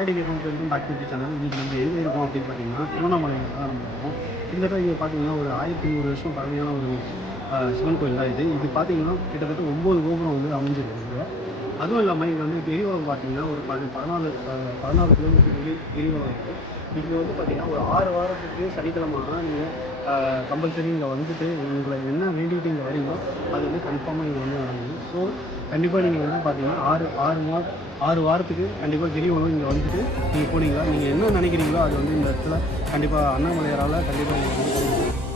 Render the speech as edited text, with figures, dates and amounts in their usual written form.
Aadi welcome back to the channel. இன்னைக்கு நம்ம எங்கே இருக்கோம் அப்படின்னு பார்த்தீங்கன்னா திருவண்ணாமலையில் தான் நம்ம இருக்கோம். கிட்டத்தட்ட இங்கே பார்த்தீங்கன்னா ஒரு 1100 வருஷம் பழமையான ஒரு சிவன் கோயில் தான் இது. இது பார்த்தீங்கன்னா கிட்டத்தட்ட 9 கோபுரம் வந்து அமைஞ்சிருக்கு. அதுவும் இல்லாமல் இங்கே வந்து கிரிவலம் பார்த்தீங்கன்னா ஒரு 14 கிலோமீட்டர் கிரிவலம் இருக்குது. இங்கே வந்து பார்த்தீங்கன்னா ஒரு 6 வாரத்துக்கு சனிக்கிழமை ஆனால் நீங்கள் கம்பல்சரி இங்கே வந்துட்டு உங்களை என்ன வேண்டிகிட்டு இங்கே வரீங்களோ அது வந்து கன்ஃபார்மாக இங்கே வந்து நடக்கும். ஸோ கண்டிப்பாக நீங்கள் வந்து பார்த்தீங்கன்னா 6 வாரத்துக்கு கண்டிப்பாக கிரிவலம் இங்கே வந்துட்டு நீங்கள் போனீங்களா நீங்கள் என்ன நினைக்கிறீங்களோ அது வந்து இந்த இடத்துல கண்டிப்பாக அண்ணாமலையாரால் கண்டிப்பாக நீங்கள் வந்து